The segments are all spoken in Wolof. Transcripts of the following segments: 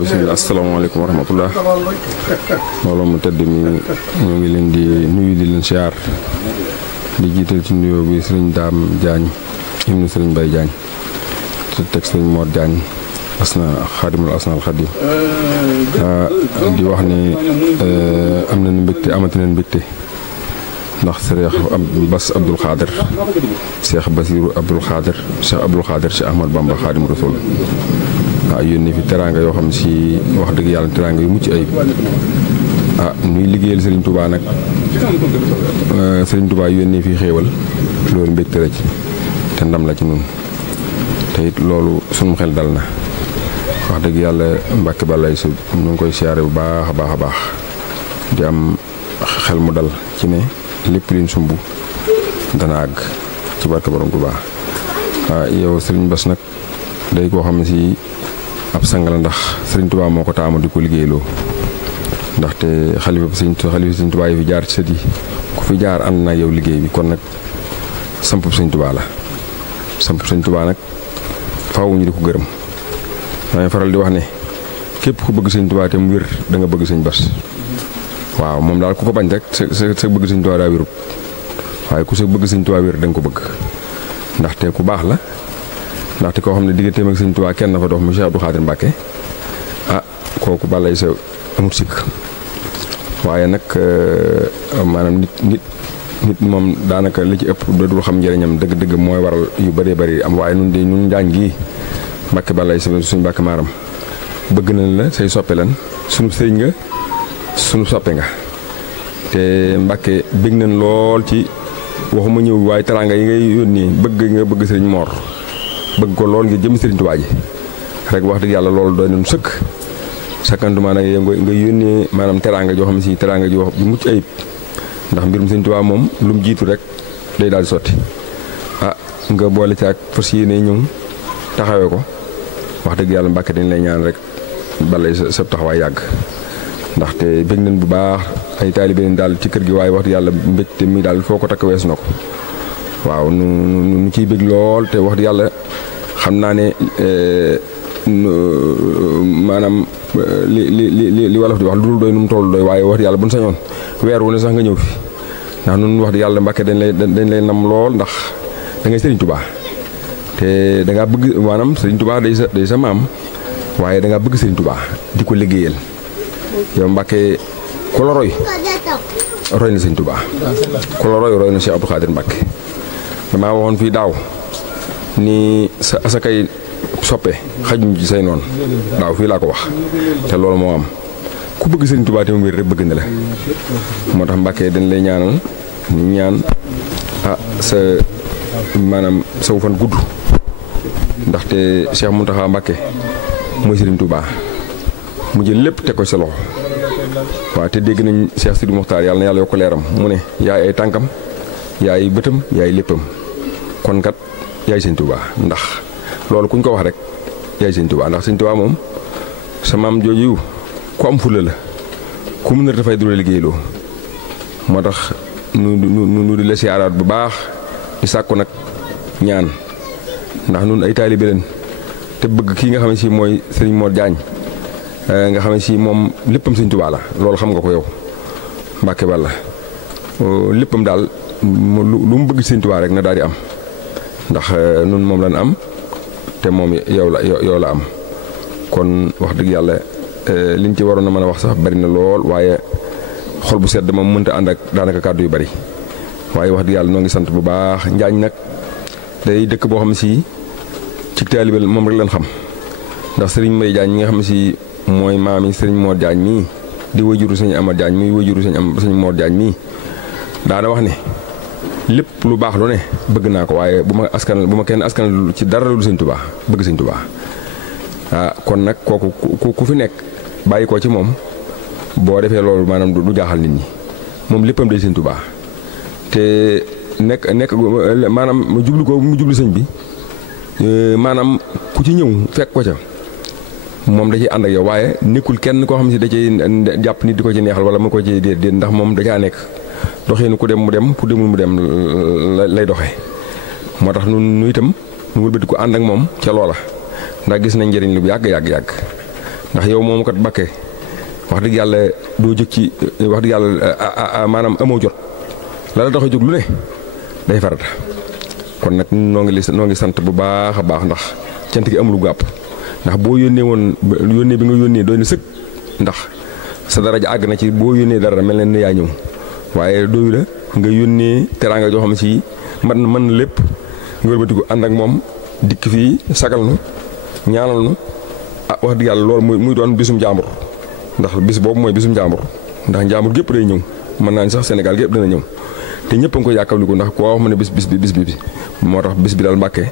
bismillah asalaamaaleykum wa rahmatullah mbooloo mu tedd mi ñoo ngi leen di nuyu di leen siyaar di jiital ci nuyoo bi sëriñ Daam Jaañ ibnu sëriñ Bay Jaañ te teg sëriñ Moor Jaañ xaadimul asnal xadim di wax ni am nañu mbégte amati nañu mbégte ndax Cheikh Bass Abdoul Khader Cheikh Bassirou Abdoul Khader Cheikh Ahmad Bamba Xaadim Rasul yónnee fi teraanga yoo xam si wax dëgg yàlla teraanga yu mucc ayib nuy liggéeyal Serigne Touba nag Serigne Touba yónnee fi xéewal loolu mbégte la ci te ndam la ci nun te it loolu sunu xel dal na wax dëgg yàlla Mbàkke balay su ñu ngi koy siyaare bu baax a baax a baax di am xel mu dal ci ne lépp liñ sumb dana àgg ci barke borom Touba yow Serigne Bass nag day koo xam ne si ab sang la ndax Serigne Touba moo ko taamu di ko liggéeyloo ndaxte xalifa Serigne Touba yi fi jaar ci sët yi ku fi jaar ànd na yow liggéey bi kon nag sampub Serigne Touba la sampub Serigne Touba nag faaw ñu di ko gërëm damay faral di wax ne képp ku bëgg Serigne Touba te mu wér da nga bëgg Serigne Bass waaw moom daal ku ko bañ rek sa bëgg Serigne Touba daa wérut waaye ku sa bëgg Serigne Touba wér da nga ko bëgg ndaxte ku baax la ndaxte koo xam ne digganteem ak Serigne Touba kenn na fa dox mu Cheikh Abdou Khadir Mbacke kooku balay sa amut sikk waaye nag maanaam nit moom daanaka li ci ëpp dootul xam njëriñam dëgg-dëgg mooy waral yu bëree bëri am waaye nun de ñun njaañ gii Mbacke balay sa suñu Mbacke maaram bëgg nañ la say soppe lan sunu sëriñ nga sunu soppe nga te Mbacke bëgg nañ lool ci waxuma ñëw waaye teraanga yi ngay yónnee bëgg sëriñ Mor bëgg ko lool ngir jëm Serigne Touba ji rek wax dëgg yàlla loolu doy nañu sëkk sakkantuma nag nga yónnee maanaam teraanga joo xam ne si teraanga ji wax ju mucc ayib ndax mbirum Serigne Touba moom lu mu jiitu rek day daal di sotti nga boole ci ak fas yéene ñëw taxawee ko wax dëgg yàlla Mbàkke dañ lay ñaan rek balay sa taxawaay yàgg ndaxte bëgg nañ bu baax ay taalibe nañ daal ci kër gi waaye wax dëgg yàlla mbégte mi daal foo ko takk weesu na ko waaw nu ciy bëgg lool te wax dëgg yàlla xam naa ne maanaam li wolof di wax lu dul doy nu mu toll doy waaye wax dëgg yàlla bu ñu sañoon weer wu ne sax nga ñëw fi ndax nun wax dëgg yàlla Mbàkke dañ lay nam lool ndax da ngay Serigne Touba te da ngaa bëgg maanaam Serigne Touba day sa maam waaye da ngaa bëgg Serigne Touba di ko liggéeyal yow Mbàkke ku la roy na Serigne Touba ku la roy na Cheikh Abdou Khadir Mbacke damaa waxoon fii daaw ni sa asakay soppe xajuñ ci say noonu daaw fii laa ko wax te loolu moo am ku bëgg Serigne Touba te mu wér rek bëgg na la moo tax Mbacke dañ lay ñaanal ñu ñaan sa maanaam saw fan gudd ndaxte Cheikh Mountakha Mbacke mooy Serigne Touba mu jël lépp teg ko sa loxo waaw te dégg nañ Cheikh Sidou Mokhtar yàlla na yàlla yokk leeram mu ne yaay ay tànkam yaay bëtam yaay léppam kon kat yaay Serigne Touba ndax loolu kuñ ko wax rek yaay Serigne Touba ndax Serigne Touba moom sa maam jooju ku am fulla la ku mën a dafay du la liggéeyloo moo tax nu di la siyaaraat bu baax di sàkku nag ñaan ndax nun ay taalibe leen te bëgg kii nga xam ne si mooy Serigne Mor Diagne nga xam ne si moom léppam Serigne Touba la loolu xam nga ko yow Mbacke Balla léppam daal lu mu bëgg Serigne Touba rek na daal di am ndax nun moom lañ am te moom yow la am kon wax dëgg yàlla liñ ci waroon a mën a wax sax bari na lool waaye xol bu sedd moom mënta ànd ak daanaka kàddu yu bari waaye wax dëgg yàlla noo ngi sant bu baax Njaañ nag day dëkk boo xam ne si ci taalibe moom rek lañ xam ndax Serigne Mbaye Diagne ñi nga xam ne si mooy maam yi Serigne Mor Diagne mii di wajuru Serigne Amar Diagne muy wajuru Serigne Mor Diagne mii daana wax ne lépp lu baax lu ne bëgg naa ko waaye bu ma kenn askan ci dara lu Serigne Touba bëgg Serigne Touba kon nag kooku ku fi nekk bàyyi ko ci moom boo defee loolu maanaam du jaaxal nit ñi moom léppam day Serigne Touba te nekk maanaam mu jublu sëñ bi maanaam ku ci ñëw fekk ko ca moom da ciy ànd ak yow waaye nekkul kenn koo xam si da ciy jàpp nit di ko ci neexal wala mu ko ci déet ndax moom da caa nekk doxinu ku dem mu dem ku demul mu dem lay doxee moo tax nu itam nu wëlbati ko ànd ak moom ca loola ndax gis nañ njëriñ lu yàgg ndax yow moomu kat Mbàkke wax dëgg yàlla doo jóg ci wax dëgg yàlla maanaam amoo jot la tax a jóg lu ne day farata kon nag noo ngi sant bu baax a baax ndax cant gi amul gàpp ndax boo yónnee woon yónnee bi nga yónnee doy na sëkk ndax sa daraja àgg na ci boo yónnee dara mel na ne yaa ñëw waaye doyu la nga yónnee teraanga joo xam ne si mën na lépp nga wëlbatiku ànd ak moom dikk fii sagal nu ñaanal nu wax dëgg yàlla loolu muy doon bisum jàmbur ndax bis boobu mooy bisum jàmbur ndax jàmbur gépp day ñëw mën naa ni sax Sénégal gépp dina ñëw te ñëpp a ngi koy yàkkaliku ndax koo wax ma ne bis bi moo tax bis bi daal Mbàkke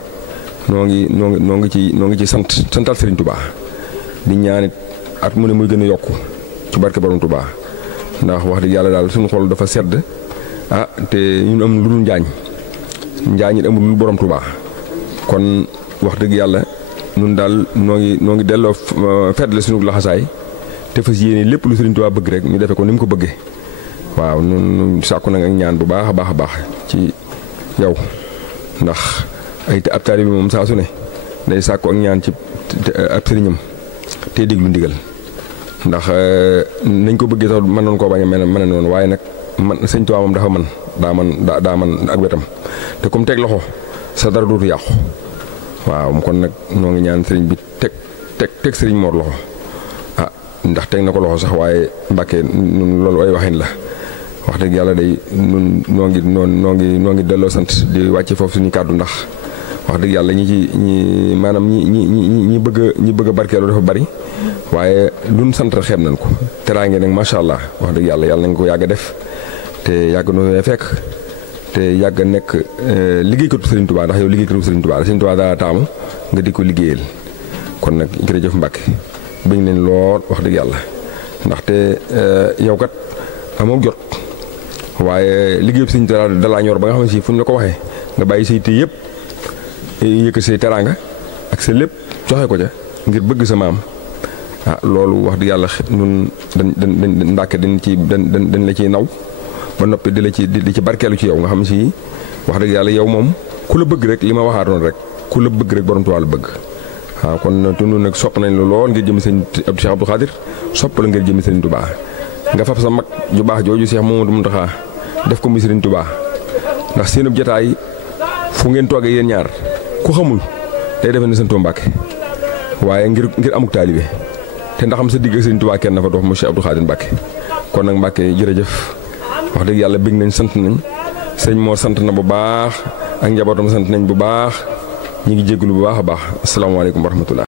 noo ngi ci santal Serigne Touba di ñaanit at mu ne muy gën a yokku ci barke Borom Touba ndax wax dëgg yàlla daal suñu xol dafa sedd te ñun am lu dul njaañ it amul lu Borom Touba kon wax dëgg yàlla ñun daal noo ngi delloo fedd la suñu laxasaay te fas yéene lépp lu Serigne Touba bëgg rek ñu defe ko ni mu ko bëggee waaw ñun sàkku nag ak ñaan bu baax a baax ci yow ndax ab taalibe bi moom saa su ne day sàkku ak ñaan ci ab sëriñam tey déglu ndigal ndax nañ ko bëggee sax mën nañ koo bañ a mën noonu waaye nag Sëñ Tuubaa moom dafa daa man ak wetam te comme teg loxo sa dara dootu yàqu waaw kon nag noo ngi ñaan sëriñ bi teg sëriñ Mor loxo ndax teg na ko loxo sax waaye Mbàkke nun loolu ay waxin la wax dëgg yàlla day nun noo ngi delloo sant di wàcce foofu suñu kàddu ndax wax dëgg yàlla maanaam ñi bëgg a barkeelu dafa bari waaye luñ sant xeeb nañ ko teraange nag macha allah wax dëgg yàlla nañ ko yàgg a def te yàgg noo fekk te yàgg a nekk liggéeykatu Serigne Touba ndax yow liggéeykatu Serigne Touba Serigne Touba daa taamu nga di ko liggéeyal kon nag jërëjëf Mbàkke bëgg nañ lool wax dëgg yàlla ndaxte yow kat amoo jot waaye liggéey bi Serigne Touba dalaa ñor ba nga xam ne si fu ñu la ko waxee nga bàyyi say téye yëpp yëkkat say teraanga ak sa lépp joxe ko ca ngir bëgg sa maam loolu wax dëgg yàlla ñun dañ Mbàkke dañ la ciy naw ba noppi di ci barkeelu ci yow nga xam si wax dëgg yàlla yow moom ku la bëgg rek li ma waxaatoon rek ku la bëgg rek Borom Tuubaa la bëgg waaw kon tunu nag sopp nañ la lool ngir jëm sëñ Cheikh Abdou Khadir sopp la ngir jëm Sëriñ Touba nga fab sa mag ju baax jooju Cheikh Mamadou Mountakha def ko muy Sëriñ Touba ndax seenub jotaay fu ngeen toogee yéen ñaar ku xamul day defe ne santoo Mbàkke waaye ngir amuk taalibe te ndax am sa digg Sëriñ Touba kenn na fa dox mu Cheikh Abdou Khadir Mbàkke kon nag Mbàkke jërëjëf wax dëgg yàlla bëgg nañ sant nañ sëñ Mor sant na bu baax ak njabootam sant nañ bu baax ñi ngi jégalu bu baax a baax asalaamaaleykum wa rahmatullah